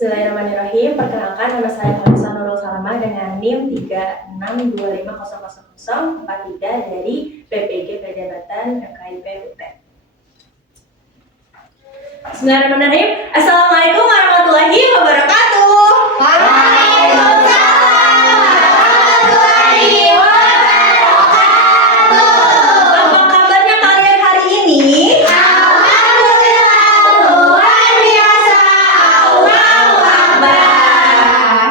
Bismillahirrahmanirrahim. Perkenalkan, nama saya Farisa Nurul Salama dengan NIM 36250043 dari PPG Pejabat FKIP UT. Bismillahirrahmanirrahim. Assalamualaikum warahmatullahi wabarakatuh. Waalaikumsalam warahmatullahi wabarakatuh. Apa kabarnya kalian hari ini? Alhamdulillah, luar biasa. Allahu Akbar.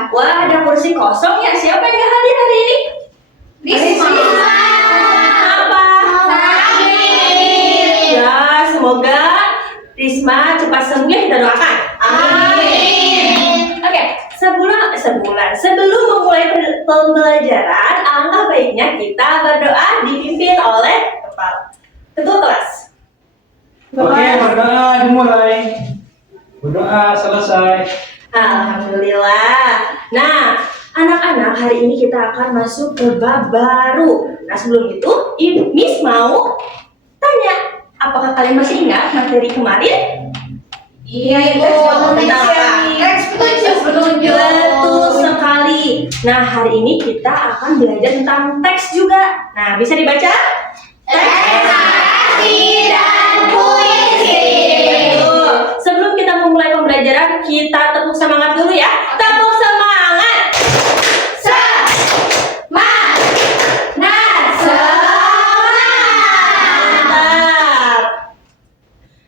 Wah, ada kursi kosong ya. Siapa yang gak hadir hari ini? Risma. Apa? Sakit. Ya, semoga Risma cepat sembuh ya, kita doakan. Amin. Oke, sebelum memulai pembelajaran, alangkah baiknya kita berdoa dipimpin oleh ketua kelas. Oke, berdoa dimulai. Berdoa selesai. Alhamdulillah. Nah, anak-anak, hari ini kita akan masuk ke bab baru. Nah, sebelum itu, Miss mau tanya, apakah kalian masih ingat materi kemarin? Iya, Ibu. Tentang apa? Teks petunjuk. Betul sekali. Nah, hari ini kita akan belajar tentang teks juga. Nah, bisa dibaca? Teks narasi dan puisi. Betul. Sebelum kita memulai pembelajaran, kita tepuk semangat dulu ya. Tepuk semangat. Mantap.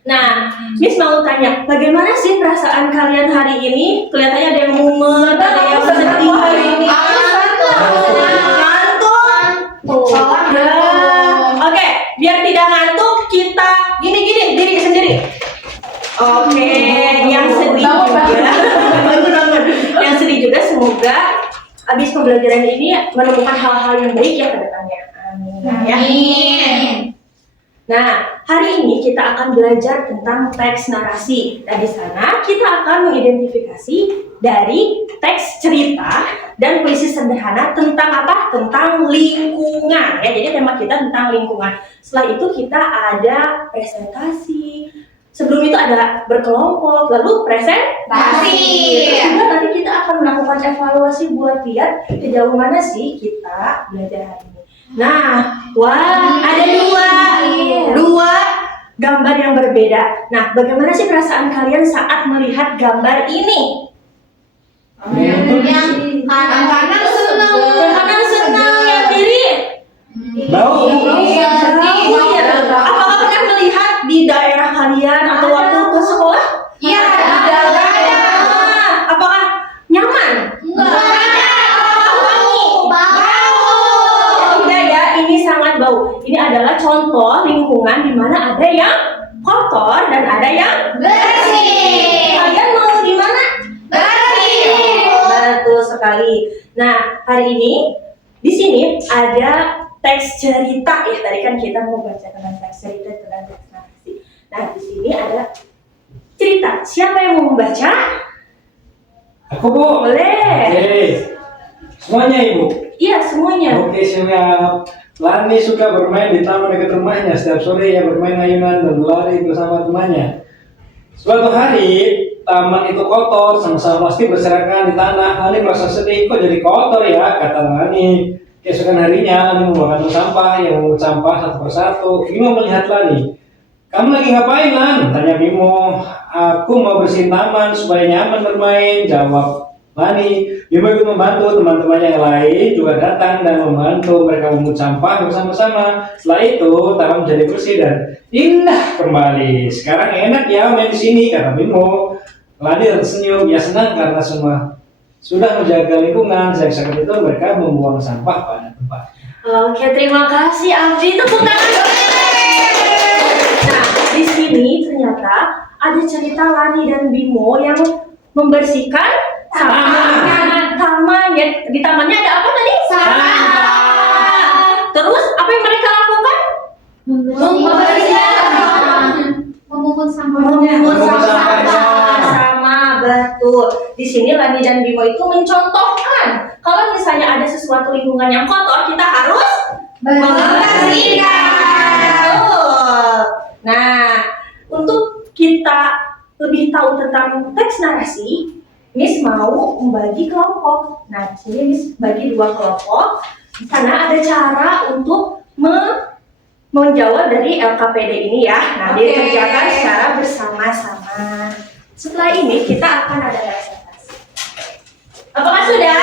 Nah, Miss mau tanya, bagaimana sih perasaan kalian hari ini? Kelihatannya ada yang mumet, ada yang sedih hari ini. Ngantuk. Ya. Oke, biar tidak ngantuk, kita gini diri sendiri. Oke, yang sedih juga. Bangun. Yang sedih juga, semoga habis pembelajaran ini menemukan hal-hal yang baik ya ke depannya. Amin. Ya. Nah, hari ini kita akan belajar tentang teks narasi. Dan di sana kita akan mengidentifikasi dari teks cerita dan puisi sederhana tentang apa? Tentang lingkungan. Ya, jadi tema kita tentang lingkungan. Setelah itu kita ada presentasi. Sebelum itu ada berkelompok, lalu presentasi. Juga nanti kita akan melakukan evaluasi buat lihat sejauh mana sih kita belajar hari ini. Nah, wah, ada dua gambar yang berbeda. Nah, bagaimana sih perasaan kalian saat melihat gambar ini? Yang kanan senang. Kanan senang, yang kiri Bau. Iya. apakah pernah melihat di daerah kalian atau waktu ke sekolah? Iya. Apakah nyaman? Tidak ya, ini sangat bau. Ini adalah contoh lingkungan di mana ada yang kotor dan ada yang Bersih. kalian mau di mana? Betul sekali. Nah, hari ini di sini ada teks cerita ya. Tadi kan kita mau baca tentang teks cerita tentang teks narasi. Nah, di sini ada cerita. Siapa yang mau membaca? Aku, Bu. Boleh. Oke. Semuanya, Ibu. Iya, semuanya. Oke, siap. Lani suka bermain di taman dekat rumahnya. Setiap sore ia bermain ayunan dan berlari bersama temannya. Suatu hari, taman itu kotor, sampah plastik berserakan di tanah. Lani merasa sedih, kok jadi kotor ya, kata Lani. Keesokan harinya, Lani membawa sampah yang memungut sampah satu persatu. Bimo melihat Lani. Kamu lagi ngapain, Lan? Tanya Bimo. Aku mau bersihin taman supaya nyaman bermain, jawab Lani. Bimo ikut membantu, teman-temannya yang lain juga datang dan membantu mereka memungut sampah bersama-sama. Setelah itu, taman menjadi bersih dan indah kembali. Sekarang enak ya main di sini, kata Bimo. Lani tersenyum, ia senang karena semua sudah menjaga lingkungan. Sejak itu mereka membuang sampah pada tempat. Oke, terima kasih Abdi. Tepuk tangan. Nah, di sini ternyata ada cerita Lani dan Bimo yang membersihkan taman ya. Di tamannya ada apa tadi? Sampah. Terus apa yang mereka lakukan? Memungut sampah. Memungut sampah. sampah sama betul. Di sini Lani dan Bimo itu mencontohkan kalau misalnya ada sesuatu lingkungan yang kotor, kita harus membersihkan. Betul. Nah, untuk kita lebih tahu tentang teks narasi, Miss mau membagi kelompok. Nah, di sini Miss bagi 2 kelompok. Di sana ada cara untuk menjawab dari LKPD ini ya. Nah, dikerjakan secara bersama-sama. Setelah ini kita akan ada presentasi. Apakah sudah?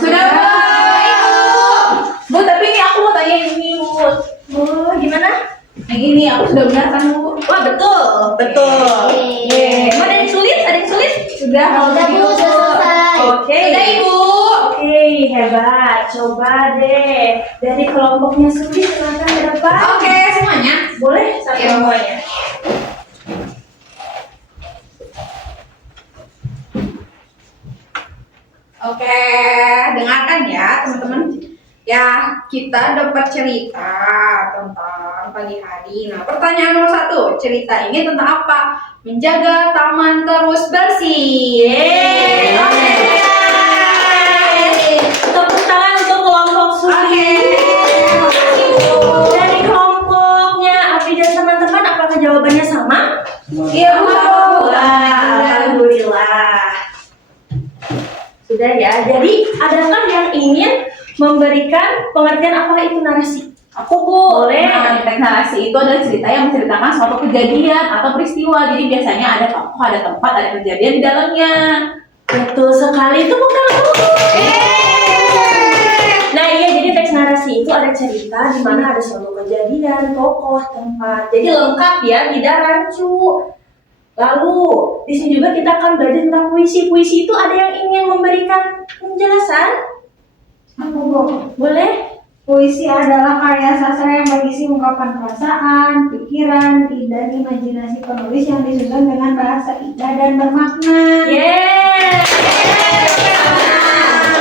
Sudah, Bu. Bu, tapi ini aku mau tanya ini, Bu. Oh, gimana? Yang ini aku sudah benar kan, Bu? Wah, betul. Yeay. Ada yang sulit? Sudah, kalau Sudah, Bu, gitu. sudah selesai. Oke. Sudah, Ibu. Oke, hebat. Coba deh. Dari kelompoknya sulit, silakan ke depan. Oke, semuanya. Boleh satu Iya. semuanya. Oke, dengarkan ya teman-teman. Ya, kita dapat cerita tentang pagi hari. Nah, pertanyaan nomor 1, cerita ini tentang apa? Menjaga taman terus bersih. Yeay. Oke. Tepuk tangan untuk kelompok sulit. Makasih, Bu. Dari kelompoknya Abi dan teman-teman, apakah jawabannya sama? Iya, Bu. Alhamdulillah. Sudah ya. Jadi, adakah yang ingin memberikan pengertian apa itu narasi? Aku, Bu. Boleh. Nah, teks narasi itu adalah cerita yang menceritakan suatu kejadian atau peristiwa. Jadi biasanya ada tokoh, ada tempat, ada kejadian di dalamnya. Betul sekali. Itu bukan Nah iya, jadi teks narasi itu ada cerita di mana ada suatu kejadian, tokoh, tempat. Jadi lengkap ya, tidak rancu. Lalu di sini juga kita akan belajar tentang puisi. Puisi itu ada yang ingin memberikan penjelasan? Aku, Bu. Boleh? Puisi adalah karya sastra yang berisi ungkapan perasaan, pikiran, dan imajinasi penulis yang disusun dengan bahasa indah dan bermakna. Yes.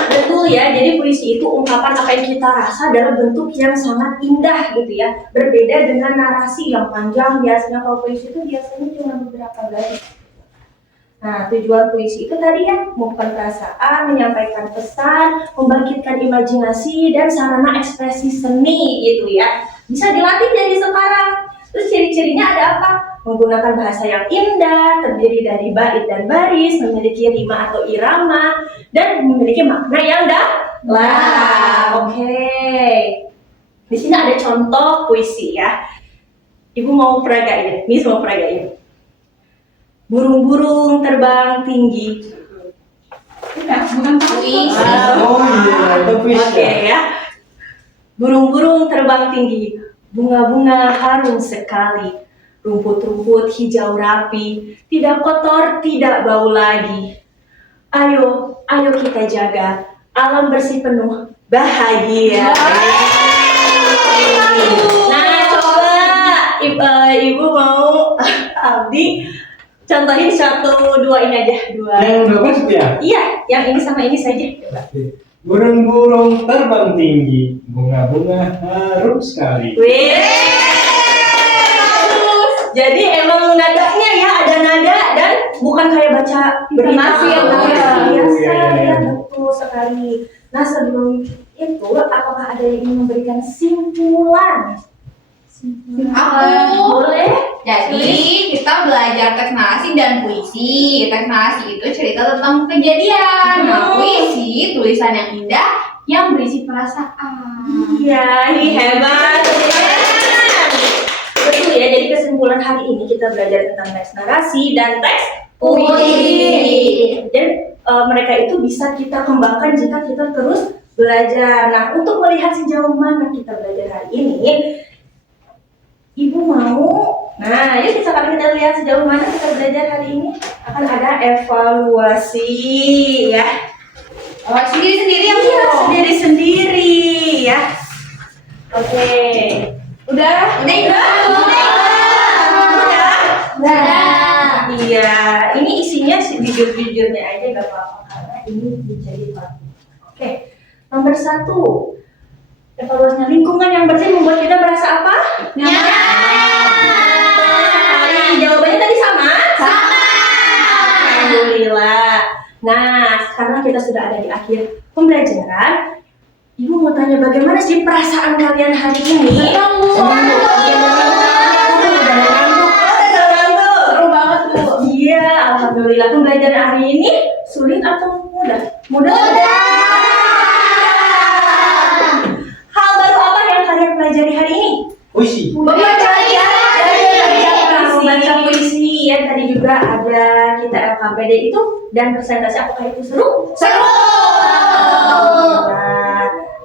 Betul ya, jadi puisi itu ungkapan apa yang kita rasa dalam bentuk yang sangat indah gitu ya. Berbeda dengan narasi yang panjang, biasanya kalau puisi itu biasanya cuma beberapa baris. Nah, tujuan puisi itu tadi ya, mengungkapkan perasaan, menyampaikan pesan, membangkitkan imajinasi, dan sarana ekspresi seni gitu ya. Bisa dilatih dari sekarang. Terus ciri-cirinya ada apa? Menggunakan bahasa yang indah, terdiri dari bait dan baris, memiliki rima atau irama, dan memiliki makna yang dalam. Oke. Di sini ada contoh puisi ya. Ibu mau peragain, Miss mau peragain. Burung-burung terbang tinggi. Bukan puisi. Oh iya, itu puisi. Oke ya. Burung-burung terbang tinggi, bunga-bunga harum sekali, rumput-rumput hijau rapi, tidak kotor, tidak bau lagi. Ayo kita jaga, alam bersih penuh bahagia. Nah, coba ibu mau Abdi contohin 1, 2 ini aja, 2. Yang udah pas ya? Iya, yang ini sama ini saja. Coba. Burung-burung terbang tinggi, bunga-bunga harum sekali. Wih. Jadi emang nadanya ya ada nada dan bukan kayak baca Intonasi yang biasa. biasa. Ya, betul sekali. Nah sebelum itu apakah ada yang ingin memberikan simpulan? Aku. Boleh? Jadi kita belajar teks narasi dan puisi. Teks narasi itu cerita tentang kejadian. Nah, puisi tulisan yang indah yang berisi perasaan. Iya, ini hebat. Betul ya, jadi kesimpulan hari ini kita belajar tentang teks narasi dan teks puisi. Dan mereka itu bisa kita kembangkan jika kita terus belajar. Nah, untuk melihat sejauh mana kita belajar hari ini, Ibu mau? Nah, yuk kita lihat sejauh mana kita belajar hari ini. Akan ada evaluasi ya. Oh, sendiri-sendiri ya, Bu? Iya, sendiri-sendiri ya. Oke. Udah? Udah. Iya, ini isinya jujur-jujurnya aja gak apa-apa karena ini menjadi baku. Oke, nomor 1. Evaluasinya lingkungan yang bersih membuat kita merasa apa? Nyaman. Sekali. Jawabannya tadi sama? Sama. Alhamdulillah. Nah, karena kita sudah ada di akhir pembelajaran, Ibu mau tanya bagaimana sih perasaan kalian hari ini? Seru banget, Bu. Iya, alhamdulillah. Alhamdulillah, pembelajaran hari ini sulit atau mudah? Mudah. Hal baru apa yang kalian pelajari hari ini? Puisi. Membaca puisi ya, tadi juga ada kita LKPD itu dan presentasi. Apakah itu seru? Seru.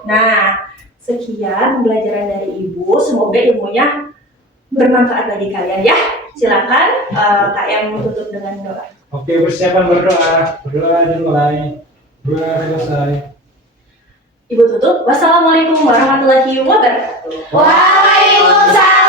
Nah, sekian pembelajaran dari Ibu. Semoga ilmunya bermanfaat bagi kalian ya. Silakan Kak yang tutup dengan doa. Oke, persiapan berdoa. Berdoa dimulai. Berdoa selesai. Ibu tutup. Wassalamualaikum warahmatullahi wabarakatuh. Waalaikumsalam.